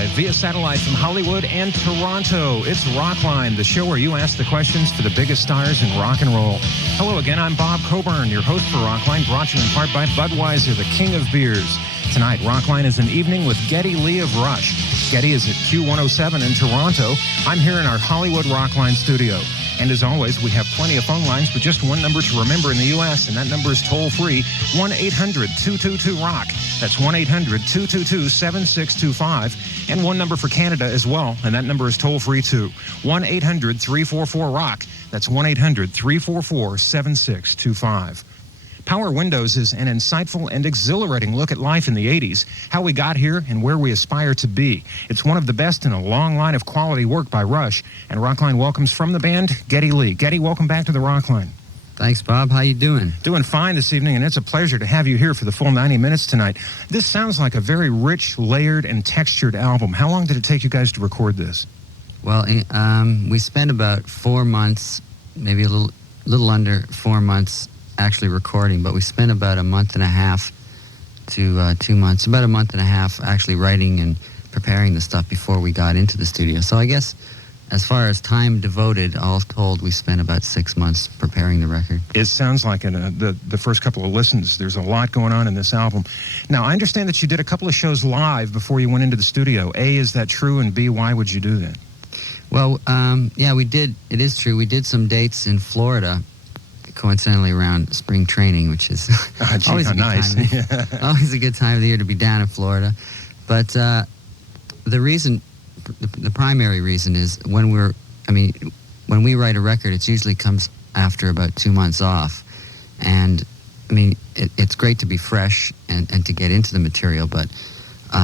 live via satellite from Hollywood and Toronto. It's Rockline, the show where you ask the questions for the biggest stars in rock and roll. Hello again, I'm Bob Coburn, your host for Rockline, brought to you in part by Budweiser, the king of beers. Tonight, Rockline is an evening with Geddy Lee of Rush. Geddy is at Q107 in Toronto. I'm here in our Hollywood Rockline studio. And as always, we have plenty of phone lines, but just one number to remember in the U.S., and that number is toll-free, 1-800-222-ROCK. That's 1-800-222-7625. And one number for Canada as well, and that number is toll-free too, 1-800-344-ROCK. That's 1-800-344-7625. Power Windows is an insightful and exhilarating look at life in the 80s, how we got here and where we aspire to be. It's one of the best in a long line of quality work by Rush, and Rockline welcomes from the band, Geddy Lee. Geddy, welcome back to the Rockline. Thanks, Bob. How you doing? Doing fine this evening, and it's a pleasure to have you here for the full 90 minutes tonight. This sounds like a very rich, layered, and textured album. How long did it take you guys to record this? Well, we spent about 4 months, maybe a little under 4 months, actually recording, but we spent about a month and a half to 2 months, about a month and a half actually writing and preparing the stuff before we got into the studio. So I guess as far as time devoted, all told, we spent about 6 months preparing the record. It sounds like in the first couple of listens, there's a lot going on in this album. Now, I understand that you did a couple of shows live before you went into the studio. A, is that true? And B, why would you do that? Well, yeah, we did. It is true. We did some dates in Florida, coincidentally around spring training, which is always a good nice. time. Always a good time of the year to be down in Florida. But the primary reason is when we write a record, it usually comes after about 2 months off. And I mean, it's great to be fresh and to get into the material, but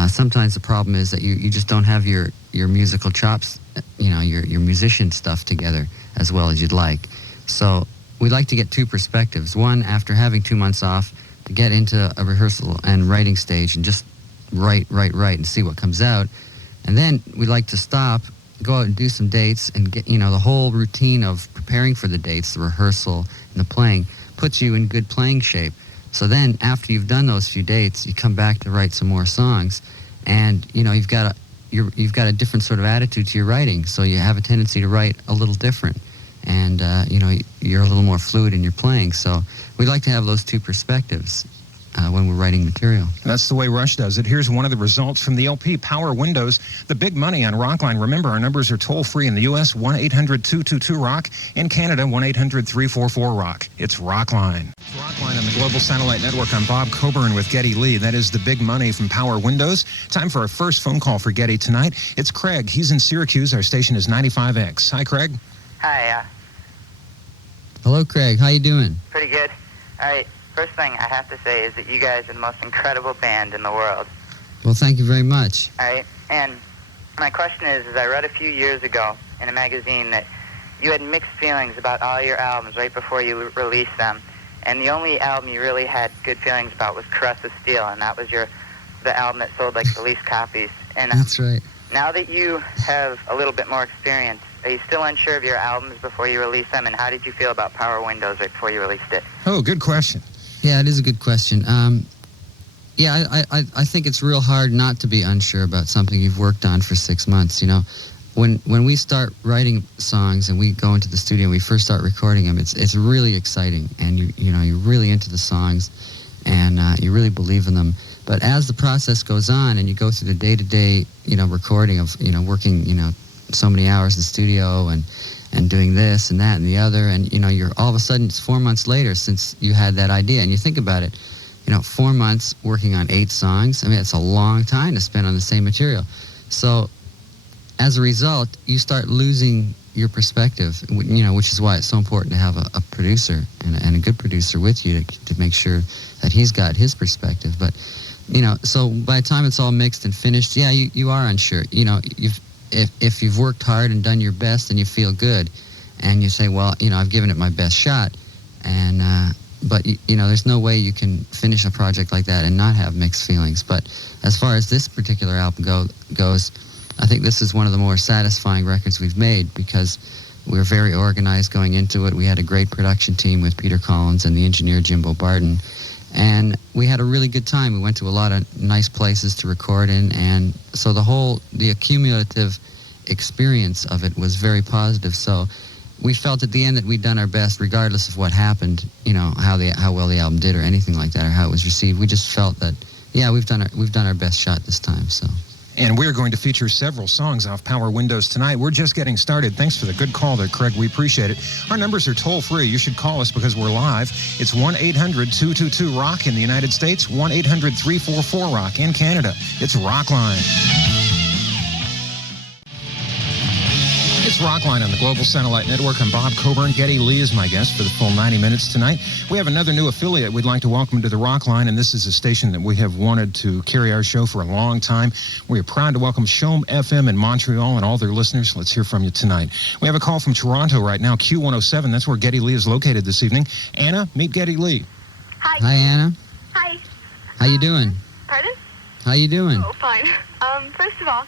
sometimes the problem is that you just don't have your musical chops, your musician stuff together as well as you'd like. So we like to get two perspectives. One, after having 2 months off, to get into a rehearsal and writing stage and just write and see what comes out. And then we like to stop, go out and do some dates and get, the whole routine of preparing for the dates, the rehearsal and the playing, puts you in good playing shape. So then after you've done those few dates, you come back to write some more songs, and you've got a different sort of attitude to your writing. So you have a tendency to write a little different. And, you're a little more fluid in your playing. So we like to have those two perspectives when we're writing material. That's the way Rush does it. Here's one of the results from the LP, Power Windows, the big money on Rockline. Remember, our numbers are toll-free in the U.S., 1-800-222-ROCK. In Canada, 1-800-344-ROCK. It's Rockline. It's Rockline on the Global Satellite Network. I'm Bob Coburn with Geddy Lee. That is the big money from Power Windows. Time for our first phone call for Geddy tonight. It's Craig. He's in Syracuse. Our station is 95X. Hi, Craig. Hi, Hello, Craig. How you doing? pretty good. All right, first thing I have to say is that you guys are the most incredible band in the world. Well, thank you very much. All right, and my question is I read a few years ago in a magazine that you had mixed feelings about all your albums right before you released them, and the only album you really had good feelings about was Caress of Steel, and that was the album that sold like the least copies. And That's right. Now that you have a little bit more experience, are you still unsure of your albums before you release them, and how did you feel about Power Windows right before you released it? Oh, good question. Yeah, it is a good question. Yeah, I think it's real hard not to be unsure about something you've worked on for 6 months. When we start writing songs and we go into the studio and we first start recording them, it's really exciting, and you're really into the songs, and you really believe in them. But as the process goes on and you go through the day-to-day, recording of, working, so many hours in the studio and doing this and that and the other, and, you're all of a sudden, it's 4 months later since you had that idea, and you think about it, 4 months working on 8 songs, I mean, it's a long time to spend on the same material. So as a result, you start losing your perspective, which is why it's so important to have a producer and a good producer with you to make sure that he's got his perspective. But so by the time it's all mixed and finished, yeah, you are unsure. If you've worked hard and done your best and you feel good, and you say, well, I've given it my best shot, and but there's no way you can finish a project like that and not have mixed feelings. But as far as this particular album goes, I think this is one of the more satisfying records we've made because we were very organized going into it. We had a great production team with Peter Collins and the engineer Jimbo Barton. And we had a really good time. We went to a lot of nice places to record in, and so the accumulative experience of it was very positive. So we felt at the end that we'd done our best, regardless of what happened, how well the album did or anything like that, or how it was received. We just felt that, yeah, we've done our best shot this time. So. And we're going to feature several songs off Power Windows tonight. We're just getting started. Thanks for the good call there, Craig. We appreciate it. Our numbers are toll-free. You should call us because we're live. It's 1-800-222-ROCK in the United States, 1-800-344-ROCK in Canada. It's Rockline. It's Rockline on the Global Satellite Network. I'm Bob Coburn. Geddy Lee is my guest for the full 90 minutes tonight. We have another new affiliate we'd like to welcome to the Rockline, and this is a station that we have wanted to carry our show for a long time. We are proud to welcome Shom FM in Montreal and all their listeners. Let's hear from you tonight. We have a call from Toronto right now, Q107. That's where Geddy Lee is located this evening. Anna, meet Geddy Lee. Hi. Hi, Anna. Hi. How you doing? Pardon? How you doing? Oh, fine. First of all,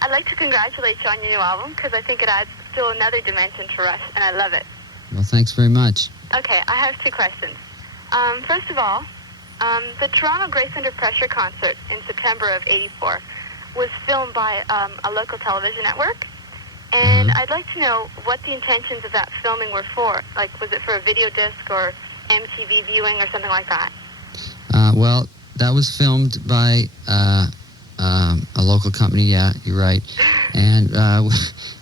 I'd like to congratulate you on your new album because I think it adds still another dimension to Rush, and I love it. Well, thanks very much. Okay, I have two questions. First of all, the Toronto Grace Under Pressure concert in September of '84 was filmed by a local television network, and I'd like to know what the intentions of that filming were for. Like, was it for a video disc or MTV viewing or something like that? Well, that was filmed by a local company, yeah, you're right. And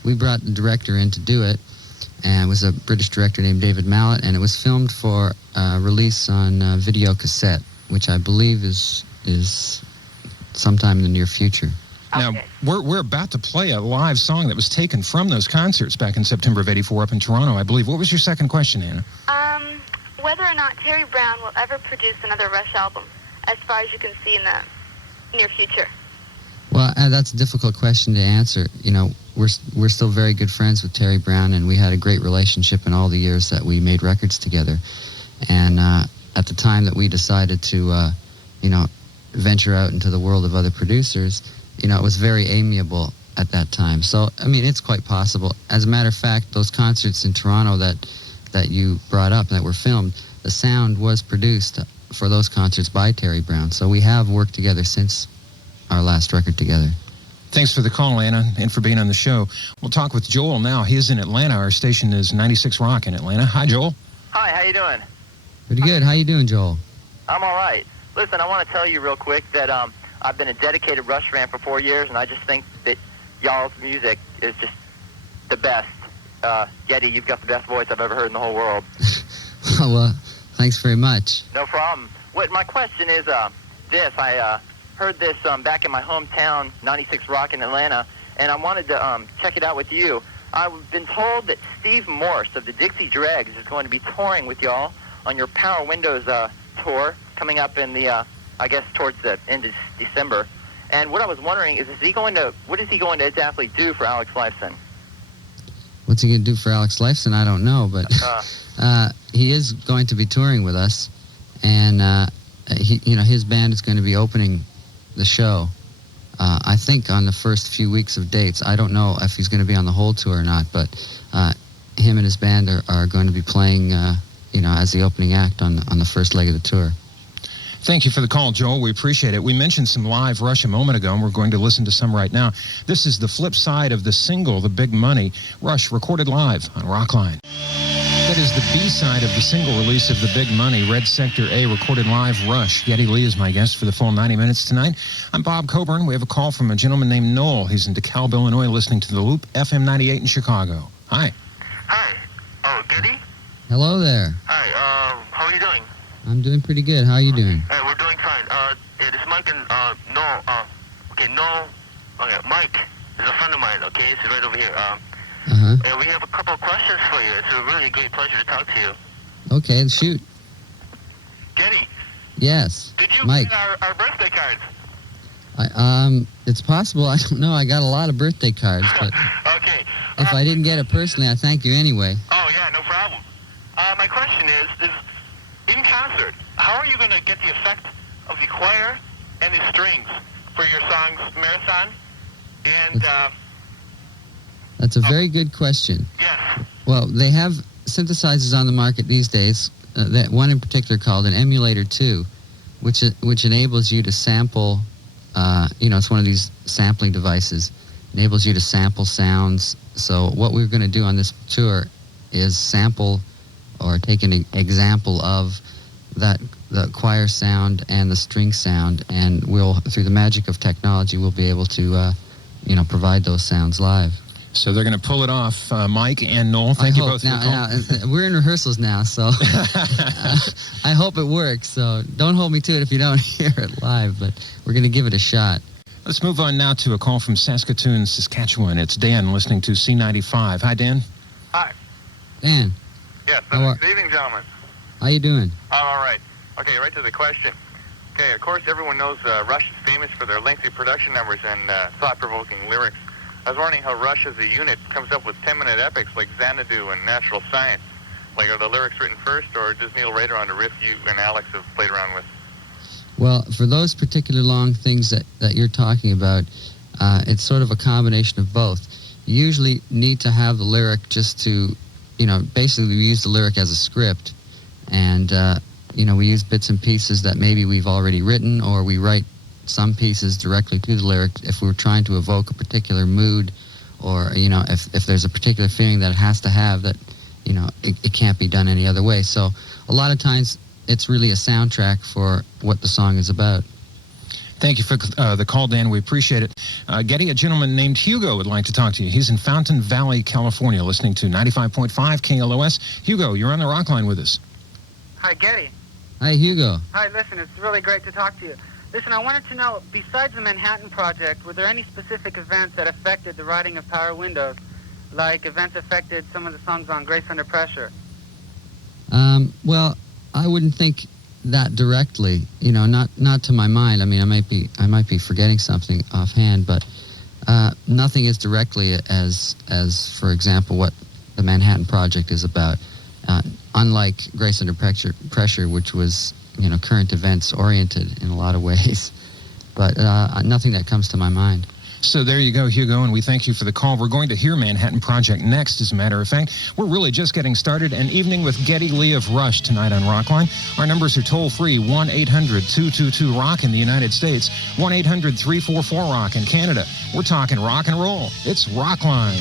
we brought the director in to do it, and it was a British director named David Mallet, and it was filmed for release on video cassette, which I believe is sometime in the near future. Now, we're about to play a live song that was taken from those concerts back in September of '84 up in Toronto, I believe. What was your second question, Anna? Whether or not Terry Brown will ever produce another Rush album, as far as you can see in the near future. Well, that's a difficult question to answer. You know, we're still very good friends with Terry Brown, and we had a great relationship in all the years that we made records together. And at the time that we decided to, venture out into the world of other producers, it was very amiable at that time. So, I mean, it's quite possible. As a matter of fact, those concerts in Toronto that you brought up that were filmed, the sound was produced for those concerts by Terry Brown. So we have worked together since our last record together. Thanks for the call, Anna, and for being on the show. We'll talk with Joel now. He is in Atlanta. Our station is 96 Rock in Atlanta. Hi, Joel. Hi, how you doing? Pretty good. How you doing, Joel? I'm all right. Listen, I want to tell you real quick that I've been a dedicated Rush fan for 4 years, and I just think that y'all's music is just the best. Geddy, you've got the best voice I've ever heard in the whole world. Well, thanks very much. No problem. What my question is this. I heard this back in my hometown, 96 Rock in Atlanta, and I wanted to check it out with you. I've been told that Steve Morse of the Dixie Dregs is going to be touring with y'all on your Power Windows tour coming up in the, I guess, towards the end of December. And what I was wondering is, what is he going to exactly do for Alex Lifeson? What's he going to do for Alex Lifeson? I don't know, but he is going to be touring with us, and his band is going to be opening the show. I think on the first few weeks of dates. I don't know if he's going to be on the whole tour or not, but him and his band are going to be playing, as the opening act on the first leg of the tour. Thank you for the call, Joel. We appreciate it. We mentioned some live Rush a moment ago, and we're going to listen to some right now. This is the flip side of the single, The Big Money, Rush recorded live on Rockline. That is the B-side of the single release of The Big Money, Red Sector A, recorded live, Rush. Geddy Lee is my guest for the full 90 minutes tonight. I'm Bob Coburn. We have a call from a gentleman named Noel. He's in DeKalb, Illinois, listening to The Loop, FM 98 in Chicago. Hi. Hi. Oh, Geddy? Hello there. Hi, how are you doing? I'm doing pretty good. How are you doing? Hey, we're doing fine. It is Mike and, Mike is a friend of mine, okay? He's right over here. And we have a couple of questions for you. It's a really great pleasure to talk to you. Okay, shoot. Geddy. Yes. Did you Mike. get our birthday cards? It's possible. I don't know. I got a lot of birthday cards, but Okay. if I didn't get it personally, I thank you anyway. Oh, yeah, no problem. My question is in concert, how are you going to get the effect of the choir and the strings for your songs Marathon and... That's a very good question. Yes. Well, they have synthesizers on the market these days, that one in particular called an Emulator 2, which enables you to sample. It's one of these sampling devices. Enables you to sample sounds. So what we're going to do on this tour is sample or take an example of the choir sound and the string sound, and we'll, through the magic of technology, we'll be able to, provide those sounds live. So they're going to pull it off. Mike and Noel, thank you both for the call. Now, we're in rehearsals now, so I hope it works. So don't hold me to it if you don't hear it live, but we're going to give it a shot. Let's move on now to a call from Saskatoon, Saskatchewan. It's Dan listening to C95. Hi, Dan. Hi. Dan. Yes, good evening, gentlemen. How you doing? I'm all right. Okay, right to the question. Okay, of course, everyone knows Rush is famous for their lengthy production numbers and thought-provoking lyrics. I was wondering how Rush as a unit comes up with 10-minute epics like Xanadu and Natural Science. Like, are the lyrics written first, or does Neil write on the riff you and Alex have played around with? Well, for those particular long things that you're talking about, it's sort of a combination of both. You usually need to have the lyric just to, basically we use the lyric as a script, and, we use bits and pieces that maybe we've already written, or we write some pieces directly to the lyric if we're trying to evoke a particular mood, or, if there's a particular feeling that it has to have that, it can't be done any other way. So a lot of times it's really a soundtrack for what the song is about. Thank you for the call, Dan. We appreciate it. Geddy, a gentleman named Hugo would like to talk to you. He's in Fountain Valley, California, listening to 95.5 KLOS. Hugo, you're on the Rockline with us. Hi, Geddy. Hi, Hugo. Hi, listen, it's really great to talk to you. Listen, I wanted to know, besides the Manhattan Project, were there any specific events that affected the writing of Power Windows? Like events affected some of the songs on Grace Under Pressure? Well, I wouldn't think that directly, not to my mind. I mean, I might be forgetting something offhand, but nothing as directly as, for example, what the Manhattan Project is about. Unlike Grace Under Pressure, which was, current events oriented in a lot of ways, but nothing that comes to my mind. So there you go, Hugo, and we thank you for the call. We're going to hear Manhattan Project next, as a matter of fact. We're really just getting started. An evening with Geddy Lee of Rush tonight on Rockline. Our numbers are toll-free, 1-800-222-ROCK in the United States, 1-800-344-ROCK in Canada. We're talking rock and roll. It's Rockline.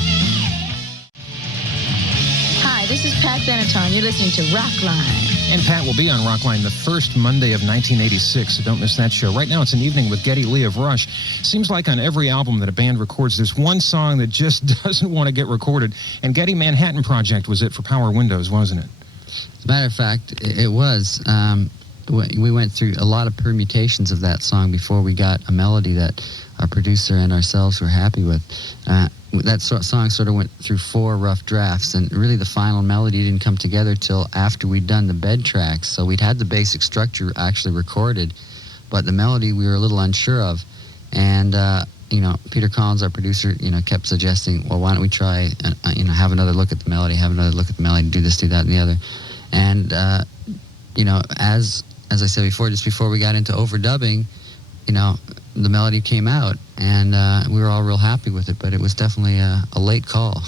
Hi, this is Pat Benatar. You're listening to Rockline. And Pat will be on Rockline the first Monday of 1986, so don't miss that show. Right now, it's an evening with Geddy Lee of Rush. Seems like on every album that a band records, there's one song that just doesn't want to get recorded. And Geddy, Manhattan Project was it for Power Windows, wasn't it? As a matter of fact, it was. We went through a lot of permutations of that song before we got a melody that our producer and ourselves were happy with. That song sort of went through 4 rough drafts, and really the final melody didn't come together till after we'd done the bed tracks. So we'd had the basic structure actually recorded, but the melody we were a little unsure of. And, Peter Collins, our producer, kept suggesting, well, why don't we try, have another look at the melody, do this, do that, and the other. And, as I said before, just before we got into overdubbing, the melody came out, and we were all real happy with it, but it was definitely a late call.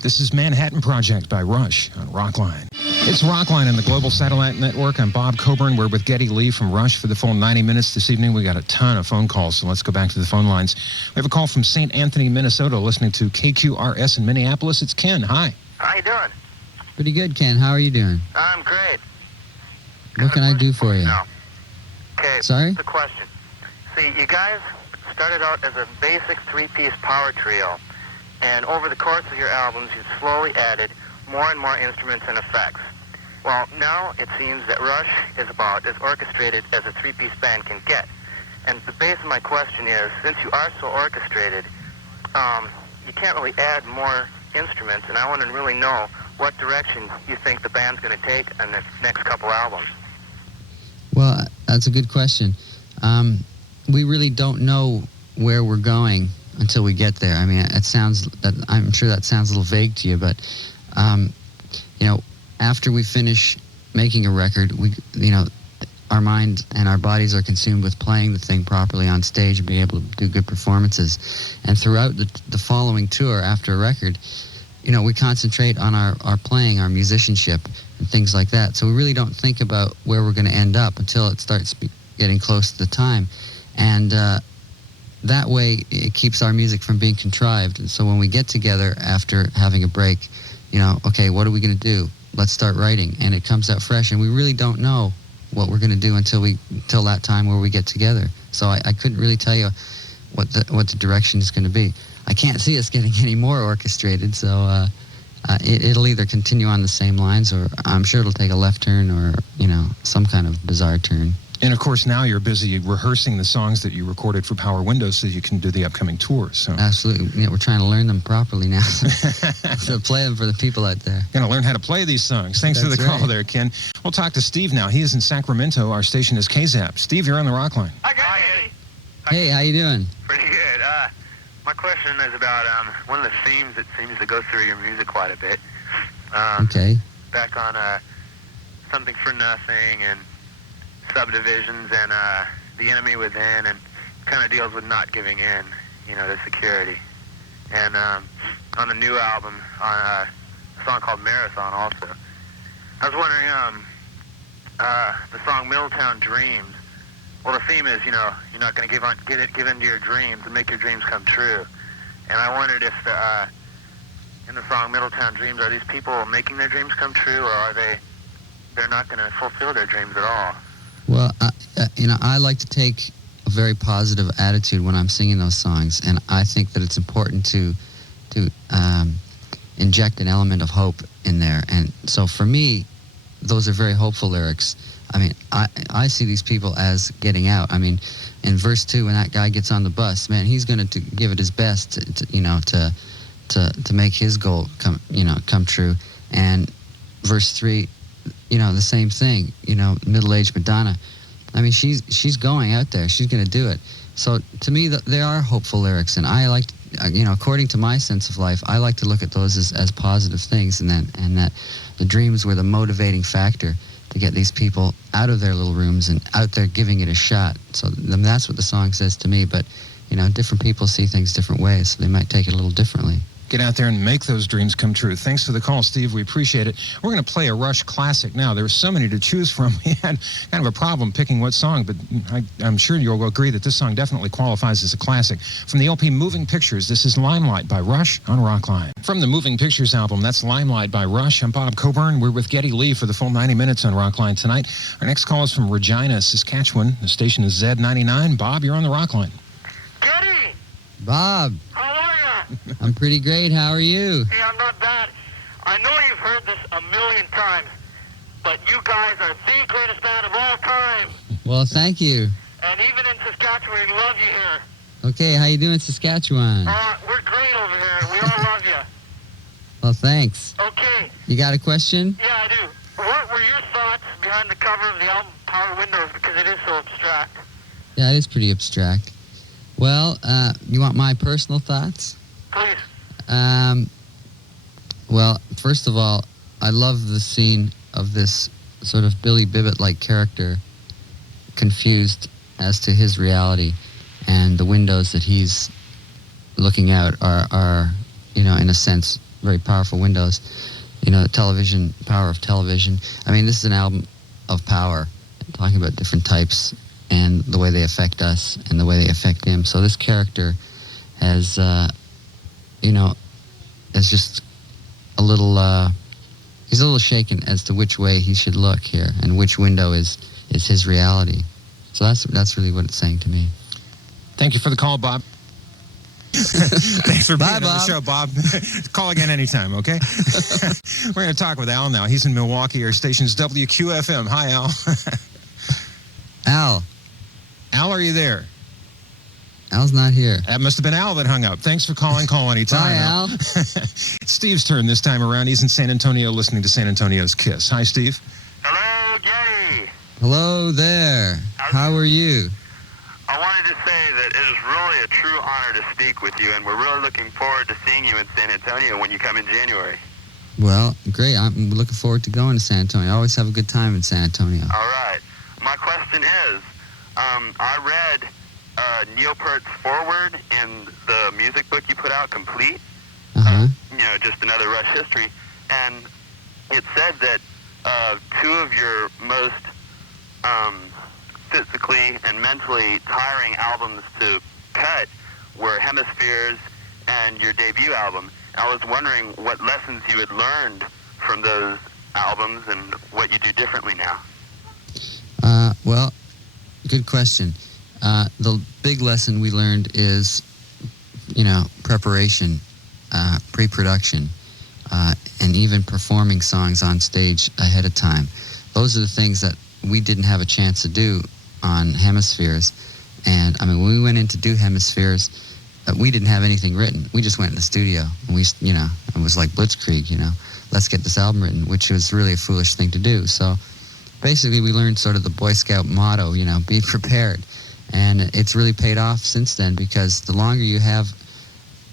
This is Manhattan Project by Rush on Rockline. It's Rockline on the Global Satellite Network. I'm Bob Coburn. We're with Geddy Lee from Rush for the full 90 minutes this evening. We got a ton of phone calls, so let's go back to the phone lines. We have a call from St. Anthony, Minnesota, listening to KQRS in Minneapolis. It's Ken. Hi. How you doing? Pretty good, Ken. How are you doing? I'm great. What can I do for you? No. Okay, Sorry? the question. See, you guys started out as a basic 3-piece power trio, and over the course of your albums, you slowly added more and more instruments and effects. Well, now it seems that Rush is about as orchestrated as a 3-piece band can get. And the base of my question is, since you are so orchestrated, you can't really add more instruments, and I want to really know what direction you think the band's going to take in the next couple albums. Well, that's a good question. We really don't know where we're going until we get there. I mean, I'm sure that sounds a little vague to you, but after we finish making a record, our mind and our bodies are consumed with playing the thing properly on stage and being able to do good performances. And throughout the following tour after a record, we concentrate on our playing, our musicianship, and things like that. So we really don't think about where we're going to end up until it starts getting close to the time, and that way it keeps our music from being contrived. And so when we get together after having a break, okay, what are we going to do? Let's start writing, and it comes out fresh, and we really don't know what we're going to do until that time where we get together. So I couldn't really tell you what the direction is going to be. I can't see us getting any more orchestrated, so it'll either continue on the same lines, or I'm sure it'll take a left turn, or some kind of bizarre turn. And of course, now you're busy rehearsing the songs that you recorded for Power Windows so you can do the upcoming tours. So. Absolutely. We're trying to learn them properly now. So play them for the people out there. Going to learn how to play these songs. Thanks for the call there, Ken. We'll talk to Steve now. He is in Sacramento. Our station is KZAP. Steve, you're on the Rockline. Hi, Geddy. Hey, how you doing? Pretty good. My question is about one of the themes that seems to go through your music quite a bit. Okay. Back on Something for Nothing and Subdivisions and The Enemy Within, and kind of deals with not giving in, to security. And on the new album, on a song called Marathon also. I was wondering, the song Middletown Dreams, well, the theme is, you're not going to give in to your dreams and make your dreams come true. And I wondered if in the song Middletown Dreams, are these people making their dreams come true, or are they're not going to fulfill their dreams at all? Well, I like to take a very positive attitude when I'm singing those songs, and I think that it's important to inject an element of hope in there. And so for me, those are very hopeful lyrics. I mean, I see these people as getting out. I mean, in verse 2, when that guy gets on the bus, man, he's going to give it his best to make his goal come true. And verse 3, the same thing. Middle-aged Madonna. I mean, she's going out there. She's going to do it. So to me, they are hopeful lyrics, and I like, according to my sense of life, I like to look at those as positive things, and that the dreams were the motivating factor to get these people out of their little rooms and out there giving it a shot. So that's what the song says to me. But different people see things different ways, so they might take it a little differently. Get out there and make those dreams come true. Thanks for the call, Steve. We appreciate it. We're going to play a Rush classic now. There were so many to choose from. We had kind of a problem picking what song, but I'm sure you'll agree that this song definitely qualifies as a classic. From the LP Moving Pictures, this is Limelight by Rush on Rockline. From the Moving Pictures album, that's Limelight by Rush. I'm Bob Coburn. We're with Geddy Lee for the full 90 minutes on Rockline tonight. Our next call is from Regina, Saskatchewan. The station is Z99. Bob, you're on the Rockline. Geddy! Bob! How are you? I'm pretty great. How are you? Hey, I'm not bad. I know you've heard this a million times, but you guys are the greatest band of all time. Well, thank you. And even in Saskatchewan, we love you here. Okay, how you doing, Saskatchewan? We're great over here. We all love you. Well, thanks. Okay. You got a question? Yeah, I do. What were your thoughts behind the cover of the album Power Windows, because it is so abstract? Yeah, it is pretty abstract. Well, you want my personal thoughts? Please. Well, first of all, I love the scene of this sort of Billy Bibbit-like character confused as to his reality, and the windows that he's looking out are in a sense, very powerful windows. Television, power of television. I mean, this is an album of power, talking about different types and the way they affect us and the way they affect him. So this character has, is just a little, he's a little shaken as to which way he should look here and which window is his reality. So that's really what it's saying to me. Thank you for the call, Bob. Thanks for being on the Bob. show, Bob. Call again anytime, okay? We're going to talk with Al now. He's in Milwaukee. Our station's WQFM. Hi, Al. Al. Al, are you there? Al's not here. That must have been Al that hung up. Thanks for calling. Call anytime. Bye, Al. It's Steve's turn this time around. He's in San Antonio listening to San Antonio's Kiss. Hi, Steve. Hello, Geddy. Hello there. How are you? I wanted to say that it is really a true honor to speak with you, and we're really looking forward to seeing you in San Antonio when you come in January. Well, great. I'm looking forward to going to San Antonio. I always have a good time in San Antonio. All right. My question is, I read Neil Peart's foreword in the music book you put out, Complete. Uh-huh. Just another Rush history. And it said that two of your most physically and mentally tiring albums to cut were Hemispheres and your debut album. I was wondering what lessons you had learned from those albums and what you do differently now. Well, good question. The big lesson we learned is, preparation, pre-production, and even performing songs on stage ahead of time. Those are the things that we didn't have a chance to do on Hemispheres. And, when we went in to do Hemispheres, we didn't have anything written. We just went in the studio. And it was like blitzkrieg, let's get this album written, which was really a foolish thing to do. So basically we learned sort of the Boy Scout motto, be prepared. And it's really paid off since then, because the longer you have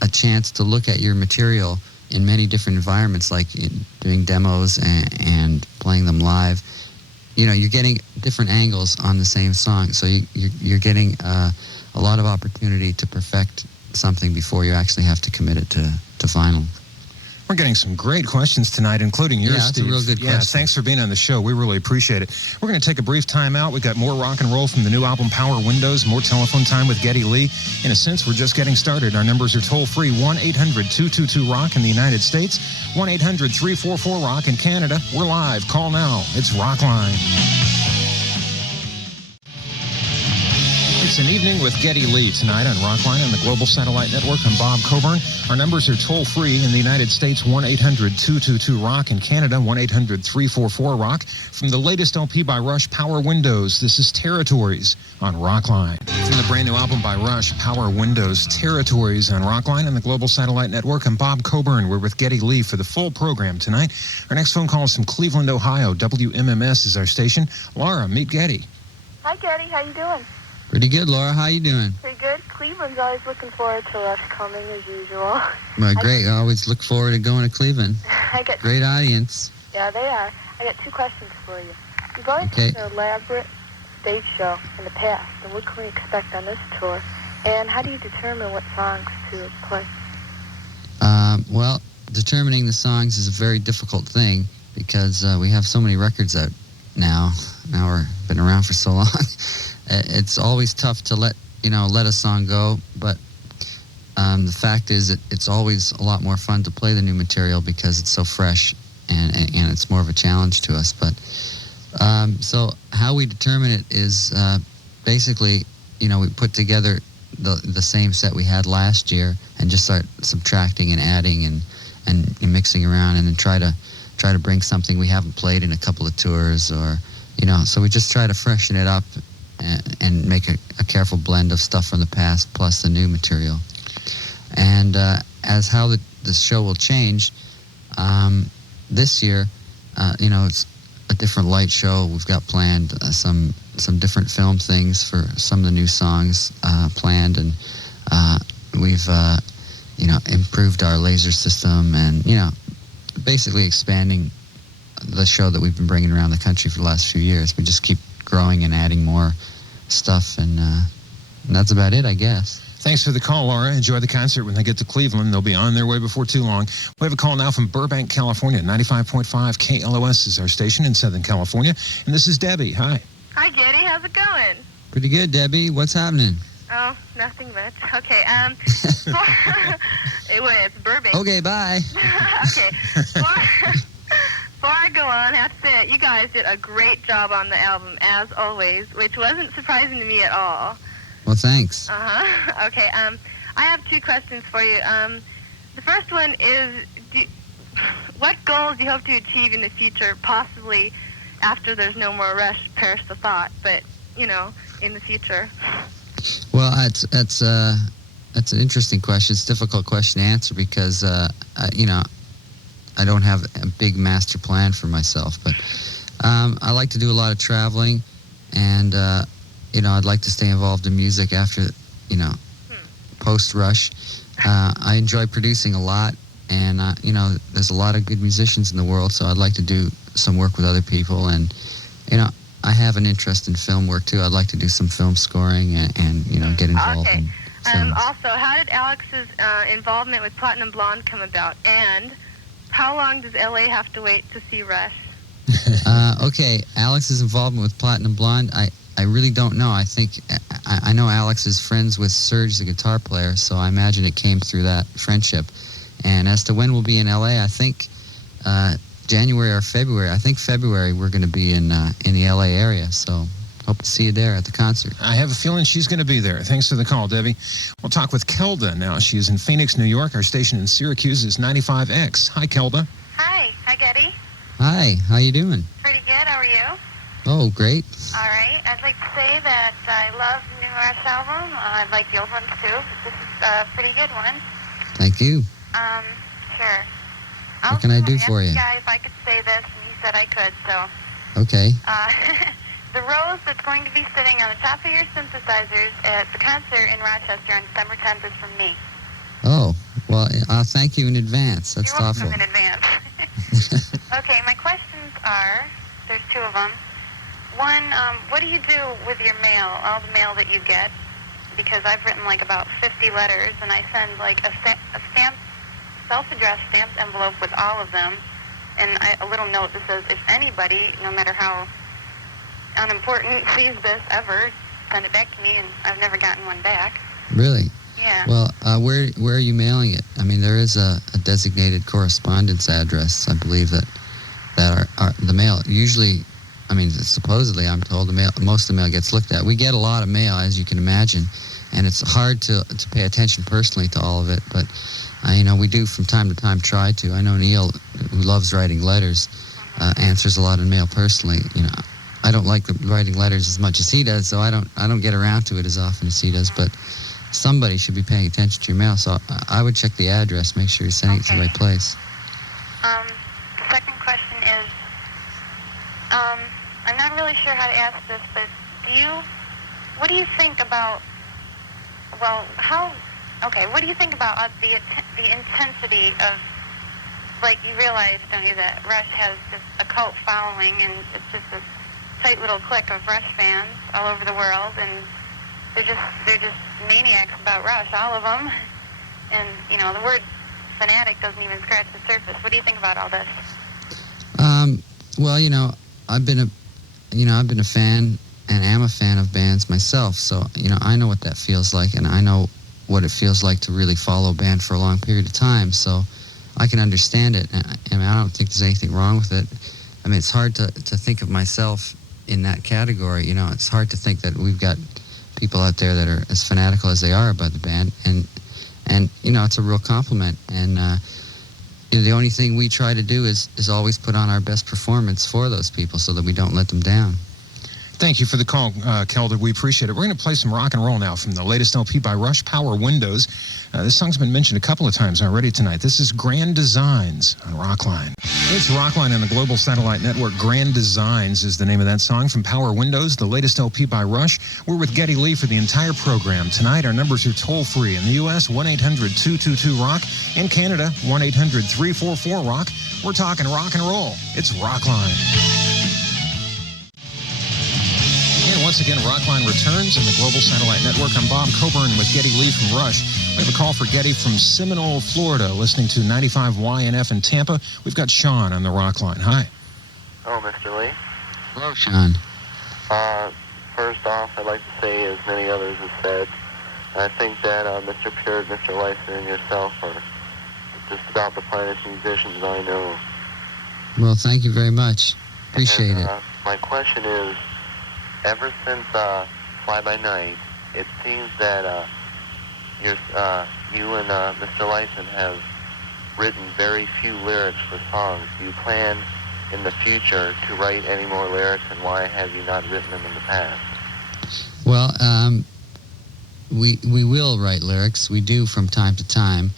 a chance to look at your material in many different environments, like doing demos and playing them live, you're getting different angles on the same song. So you're getting a lot of opportunity to perfect something before you actually have to commit it to vinyl. We're getting some great questions tonight, including yours, Steve. Yeah, that's a real good question. Thanks for being on the show. We really appreciate it. We're going to take a brief time out. We've got more rock and roll from the new album Power Windows, more telephone time with Geddy Lee. In a sense, we're just getting started. Our numbers are toll-free, 1-800-222-ROCK in the United States, 1-800-344-ROCK in Canada. We're live. Call now. It's Rockline. It's an evening with Geddy Lee tonight on Rockline on the Global Satellite Network. I'm Bob Coburn. Our numbers are toll-free in the United States, 1-800-222-ROCK in Canada, 1-800-344-ROCK. From the latest LP by Rush, Power Windows, this is Territories on Rockline. From the brand new album by Rush, Power Windows, Territories on Rockline on the Global Satellite Network. I'm Bob Coburn. We're with Geddy Lee for the full program tonight. Our next phone call is from Cleveland, Ohio. WMMS is our station. Laura, meet Geddy. Hi, Geddy. How you doing? Pretty good, Laura. How you doing? Pretty good. Cleveland's always looking forward to Rush coming, as usual. Well, great. I always look forward to going to Cleveland. Great audience. Yeah, they are. I got 2 questions for you. You've always had an elaborate stage show in the past, and what can we expect on this tour? And how do you determine what songs to play? Well, determining the songs is a very difficult thing, because we have so many records out now. Now we've been around for so long. It's always tough to let a song go, but the fact is that it's always a lot more fun to play the new material because it's so fresh and it's more of a challenge to us. But so how we determine it is basically, we put together the same set we had last year and just start subtracting and adding and mixing around, and then try to bring something we haven't played in a couple of tours, or so we just try to freshen it up and make a careful blend of stuff from the past plus the new material. And as how the show will change, this year, it's a different light show. We've got planned some different film things for some of the new songs planned, and we've improved our laser system, and basically expanding the show that we've been bringing around the country for the last few years. We just keep growing and adding more stuff, and that's about it, I guess. Thanks for the call, Laura. Enjoy the concert when they get to Cleveland. They'll be on their way before too long. We have a call now from Burbank, California. 95.5 KLOS is our station in Southern California. And this is Debbie. Hi. Hi, Geddy. How's it going? Pretty good, Debbie. What's happening? Oh, nothing much. Okay, it's Burbank. Okay, bye. Okay. Before I go on, I have to say that you guys did a great job on the album, as always, which wasn't surprising to me at all. Well, thanks. Okay, I have 2 questions for you. The first one is, what goals do you hope to achieve in the future, possibly after there's no more Rush, perish the thought, but, in the future? Well, that's an interesting question. It's a difficult question to answer because, I don't have a big master plan for myself, but I like to do a lot of traveling, and I'd like to stay involved in music after post-Rush. I enjoy producing a lot, and there's a lot of good musicians in the world, so I'd like to do some work with other people, and I have an interest in film work too. I'd like to do some film scoring and get involved in films. Also, how did Alex's involvement with Platinum Blonde come about, and how long does LA have to wait to see Rush? Okay, Alex's involvement with Platinum Blonde, I really don't know. I think I know Alex is friends with Serge, the guitar player, so I imagine it came through that friendship. And as to when we'll be in LA, I think January or February. I think February we're going to be in the LA area. So hope to see you there at the concert. I have a feeling she's going to be there. Thanks for the call, Debbie. We'll talk with Kelda now. She is in Phoenix, New York. Our station in Syracuse is 95X. Hi, Kelda. Hi, Geddy. Hi, how you doing? Pretty good. How are you? Oh, great. All right. I'd like to say that I love the new Rush album. I like the old ones too. This is a pretty good one. Thank you. Sure. What can I do for you? Guy, if I could say this, and he said I could, so. Okay. The rose that's going to be sitting on the top of your synthesizers at the concert in Rochester on December 10th is from me. Oh, well, I'll thank you in advance. That's You're thoughtful. welcome in advance. Okay, my questions are, there's two of them. One, what do you do with your mail, all the mail that you get? Because I've written like about 50 letters, and I send like a stamped, self-addressed stamped envelope with all of them, and a little note that says, if anybody, no matter how unimportant, sees this ever, send it back to me, and I've never gotten one back. Really? Yeah. Well, where are you mailing it? I mean, there is a designated correspondence address, I believe, that are the mail. Usually, I mean, supposedly, I'm told most of the mail gets looked at. We get a lot of mail, as you can imagine, and it's hard to pay attention personally to all of it. But we do from time to time try to. I know Neil, who loves writing letters, answers a lot of mail personally. I don't like writing letters as much as he does, so I don't get around to it as often as he does. But somebody should be paying attention to your mail, so I would check the address, make sure you're sending it to the right place. The second question is, I'm not really sure how to ask this, but what do you think about, what do you think about the intensity of, like, you realize, don't you, that Rush has just a cult following, and it's just this tight little clique of Rush fans all over the world, and they're just maniacs about Rush, all of them, and, the word fanatic doesn't even scratch the surface. What do you think about all this? Well, I've been a fan and am a fan of bands myself, so I know what that feels like, and I know what it feels like to really follow a band for a long period of time, so I can understand it, and I don't think there's anything wrong with it. I mean, it's hard to think of myself in that category. It's hard to think that we've got people out there that are as fanatical as they are about the band, and it's a real compliment, and the only thing we try to do is always put on our best performance for those people so that we don't let them down. Thank you for the call, Kelda. We appreciate it. We're going to play some rock and roll now from the latest LP by Rush, Power Windows. This song's been mentioned a couple of times already tonight. This is Grand Designs on Rockline. It's Rockline on the Global Satellite Network. Grand Designs is the name of that song from Power Windows, the latest LP by Rush. We're with Geddy Lee for the entire program. Tonight, our numbers are toll-free. In the U.S., 1-800-222-ROCK. In Canada, 1-800-344-ROCK. We're talking rock and roll. It's Rockline. And once again, Rockline returns in the Global Satellite Network. I'm Bob Coburn with Geddy Lee from Rush. We have a call for Geddy from Seminole, Florida, listening to 95 YNF in Tampa. We've got Sean on the Rockline. Hi. Oh, Mr. Lee. Hello, Sean. First off, I'd like to say, as many others have said, I think that Mr. Pure, Mr. Leisner, and yourself are just about the finest musicians I know. Well, thank you very much. Appreciate it. My question is, ever since Fly By Night, it seems that you and Mr. Lyson have written very few lyrics for songs. Do you plan in the future to write any more lyrics, and why have you not written them in the past? Well, we will write lyrics. We do from time to time.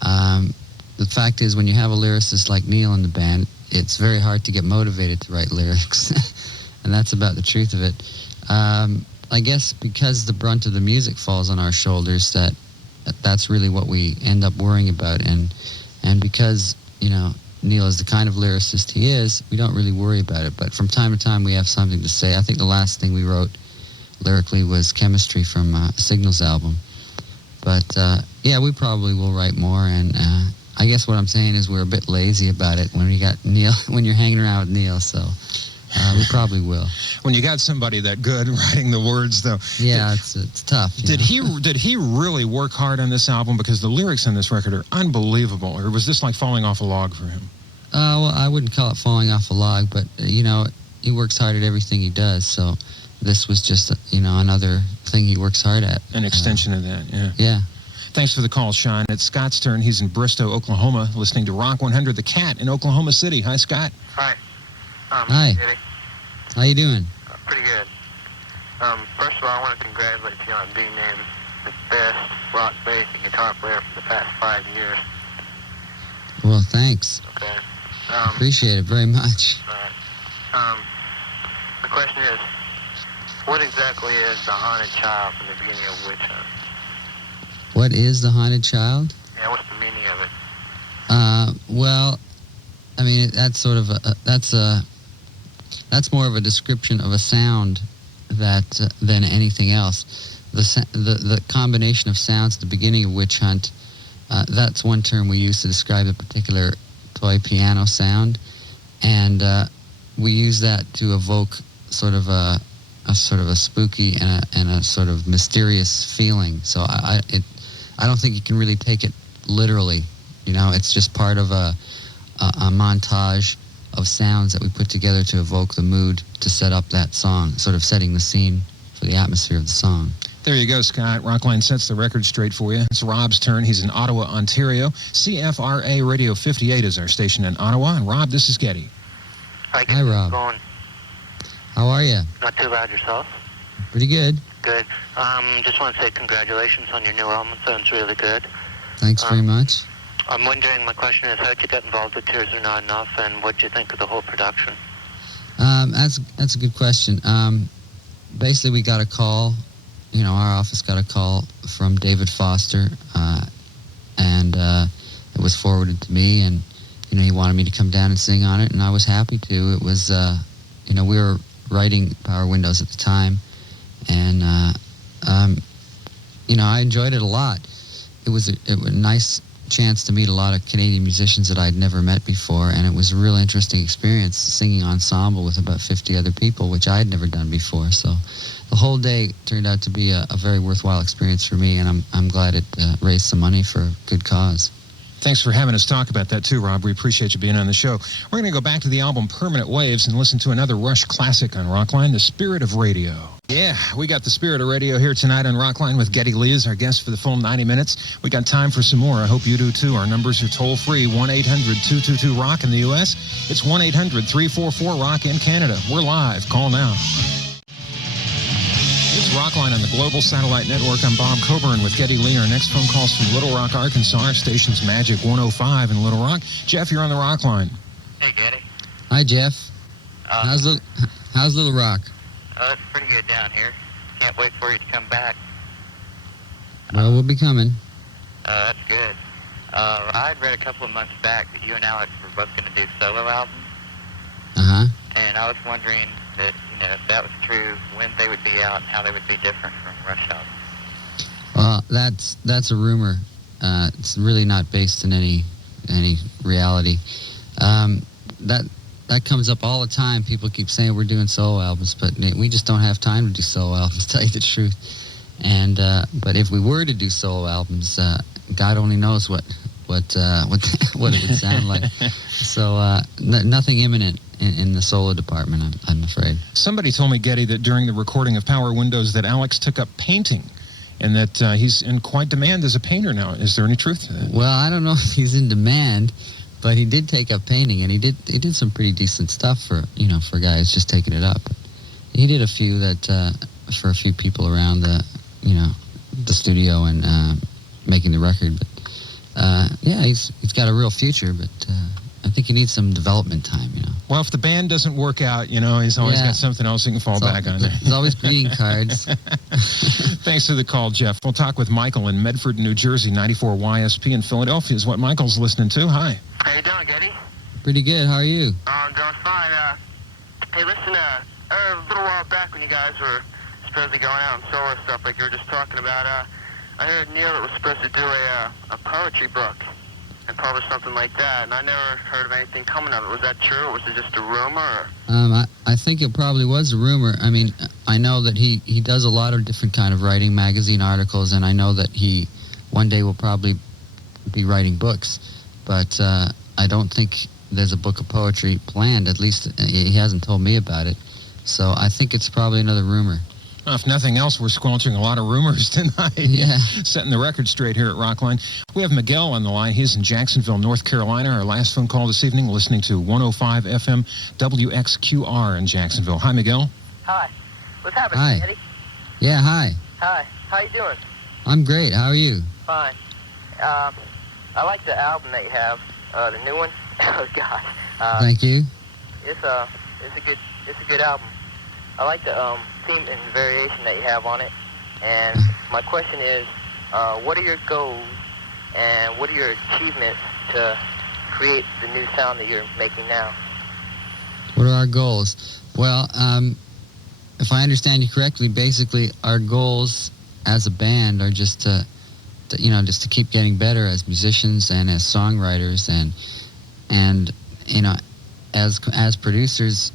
The fact is, when you have a lyricist like Neil in the band, it's very hard to get motivated to write lyrics. And that's about the truth of it. I guess because the brunt of the music falls on our shoulders, that's really what we end up worrying about. And because, Neil is the kind of lyricist he is, we don't really worry about it. But from time to time, we have something to say. I think the last thing we wrote lyrically was Chemistry from Signals album. But, we probably will write more. And I guess what I'm saying is we're a bit lazy about it when we got Neil, when you're hanging around with Neil. So we probably will. When you got somebody that good writing the words, though. Yeah, it's tough. Did he really work hard on this album? Because the lyrics on this record are unbelievable. Or was this like falling off a log for him? Well, I wouldn't call it falling off a log, but he works hard at everything he does. So this was just another thing he works hard at. An extension of that. Yeah. Yeah. Thanks for the call, Sean. It's Scott's turn. He's in Bristow, Oklahoma, listening to Rock 100, The Cat in Oklahoma City. Hi, Scott. Hi. Hi. Geddy. How you doing? Pretty good. First of all, I want to congratulate you on being named the best rock bass and guitar player for the past 5 years. Well, thanks. Okay. Appreciate it very much. The question is, what exactly is the haunted child from the beginning of Witch Hunt? What is the haunted child? Yeah, what's the meaning of it? Well, I mean, that's sort of that's more of a description of a sound than anything else. The combination of sounds at the beginning of Witch Hunt, that's one term we use to describe a particular toy piano sound, and we use that to evoke sort of a spooky and a sort of mysterious feeling. So I don't think you can really take it literally. It's just part of a montage of sounds that we put together to evoke the mood to set up that song, sort of setting the scene for the atmosphere of the song. There you go, Scott. Rockline sets the record straight for you. It's Rob's turn. He's in Ottawa, Ontario. CFRA Radio 58 is our station in Ottawa. And Rob, this is Geddy. Hi, Rob. Going? How are you? Not too bad yourself? Pretty good. Good. Just want to say congratulations on your new album. Sounds really good. Thanks very much. I'm wondering, my question is, how'd you get involved with Tears Are Not Enough, and what'd you think of the whole production? That's a good question. Basically, we got a call. Our office got a call from David Foster, and it was forwarded to me, and he wanted me to come down and sing on it, and I was happy to. It was, we were writing Power Windows at the time, and I enjoyed it a lot. It was a nice chance to meet a lot of Canadian musicians that I'd never met before, and it was a real interesting experience singing ensemble with about 50 other people, which I had never done before. So the whole day turned out to be a very worthwhile experience for me, and I'm glad it raised some money for a good cause. Thanks for having us talk about that too, Rob. We appreciate you being on the show. We're going to go back to the album Permanent Waves and listen to another Rush classic on Rockline, The Spirit of Radio. Yeah, we got The Spirit of Radio here tonight on Rockline with Geddy Lee as our guest for the full 90 minutes. We got time for some more. I hope you do too. Our numbers are toll-free, 1-800-222-ROCK in the U.S. It's 1-800-344-ROCK in Canada. We're live. Call now. It's Rockline on the Global Satellite Network. I'm Bob Coburn with Geddy Lee. Our next phone call's from Little Rock, Arkansas. Our station's Magic 105 in Little Rock. Jeff, you're on the Rockline. Hey, Geddy. Hi, Jeff. How's Little Rock? It's pretty good down here. Can't wait for you to come back. Well, we'll be coming. That's good. I'd read a couple of months back that you and Alex were both going to do solo albums. Uh-huh. And I was wondering that, if that was true, when they would be out and how they would be different from Rush albums. Well, that's a rumor. It's really not based in any reality. That comes up all the time. People keep saying we're doing solo albums, but we just don't have time to do solo albums, to tell you the truth. And but if we were to do solo albums, God only knows what it would sound like. So nothing imminent in the solo department, I'm afraid. Somebody told me, Geddy, that during the recording of Power Windows that Alex took up painting and that he's in quite demand as a painter now. Is there any truth to that? Well, I don't know if he's in demand, but he did take up painting, and he did some pretty decent stuff for guys just taking it up. He did a few that for a few people around the studio and making the record. But yeah, he's got a real future, but I think he needs some development time. Well, if the band doesn't work out, he's always got something else he can fall back on. There's always greeting cards. Thanks for the call, Jeff. We'll talk with Michael in Medford, New Jersey. 94 YSP in Philadelphia is what Michael's listening to. Hi. How you doing, Geddy? Pretty good. How are you? I'm doing fine. Hey, listen, a little while back when you guys were supposedly going out and solo stuff like you were just talking about, I heard Neil that was supposed to do a poetry book and publish something like that, and I never heard of anything coming of it. Was that true, or was it just a rumor? I think it probably was a rumor. I mean, I know that he does a lot of different kind of writing, magazine articles, and I know that he one day will probably be writing books. But I don't think there's a book of poetry planned. At least he hasn't told me about it. So I think it's probably another rumor. Well, if nothing else, we're squelching a lot of rumors tonight. Yeah. Setting the record straight here at Rockline. We have Miguel on the line. He's in Jacksonville, North Carolina. Our last phone call this evening, listening to 105 FM WXQR in Jacksonville. Hi, Miguel. Hi. What's happening, Hi. Geddy? Yeah, hi. Hi. How you doing? I'm great. How are you? Fine. I like the album that you have, the new one. Oh gosh. Thank you. It's a good album. I like the theme and variation that you have on it. And my question is, what are your goals and what are your achievements to create the new sound that you're making now? What are our goals? Well, if I understand you correctly, basically our goals as a band are just to keep getting better as musicians and as songwriters and as producers,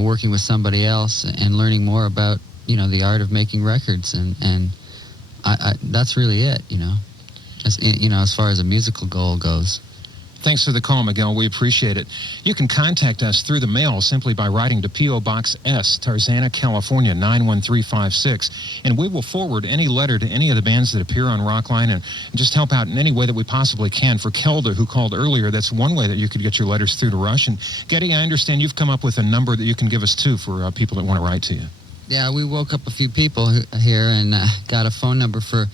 working with somebody else and learning more about, the art of making records. And I that's really it, as far as a musical goal goes. Thanks for the call, Miguel. We appreciate it. You can contact us through the mail simply by writing to P.O. Box S, Tarzana, California, 91356, and we will forward any letter to any of the bands that appear on Rockline and just help out in any way that we possibly can. For Kelda, who called earlier, that's one way that you could get your letters through to Rush. And Geddy, I understand you've come up with a number that you can give us, too, for people that want to write to you. Yeah, we woke up a few people here and got a phone number for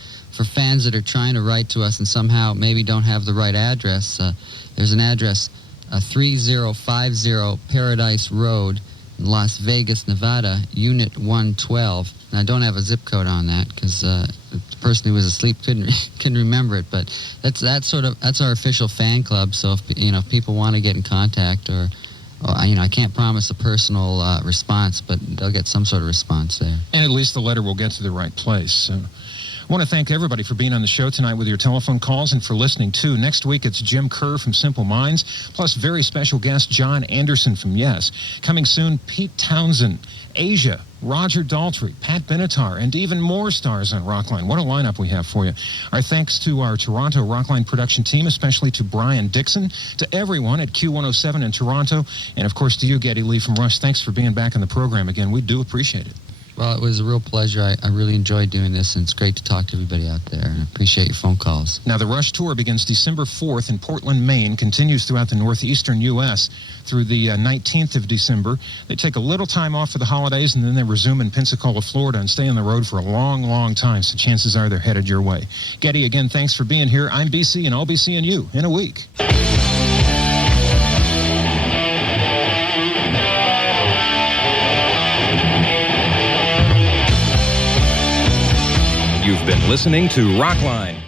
fans that are trying to write to us and somehow maybe don't have the right address. There's an address, 3050 Paradise Road, Las Vegas, Nevada, Unit 112. And I don't have a zip code on that because the person who was asleep couldn't remember it. But that's our official fan club. So if people want to get in contact or I can't promise a personal response, but they'll get some sort of response there. And at least the letter will get to the right place. So I want to thank everybody for being on the show tonight with your telephone calls and for listening, too. Next week, it's Jim Kerr from Simple Minds, plus very special guest John Anderson from Yes. Coming soon, Pete Townsend, Asia, Roger Daltrey, Pat Benatar, and even more stars on Rockline. What a lineup we have for you. Our thanks to our Toronto Rockline production team, especially to Brian Dixon, to everyone at Q107 in Toronto, and, of course, to you, Geddy Lee from Rush. Thanks for being back on the program again. We do appreciate it. Well, it was a real pleasure. I really enjoyed doing this, and it's great to talk to everybody out there, and I appreciate your phone calls. Now, the Rush Tour begins December 4th in Portland, Maine, continues throughout the northeastern U.S. through the 19th of December. They take a little time off for the holidays, and then they resume in Pensacola, Florida, and stay on the road for a long, long time, so chances are they're headed your way. Geddy, again, thanks for being here. I'm BC, and I'll be seeing you in a week. You've been listening to Rockline.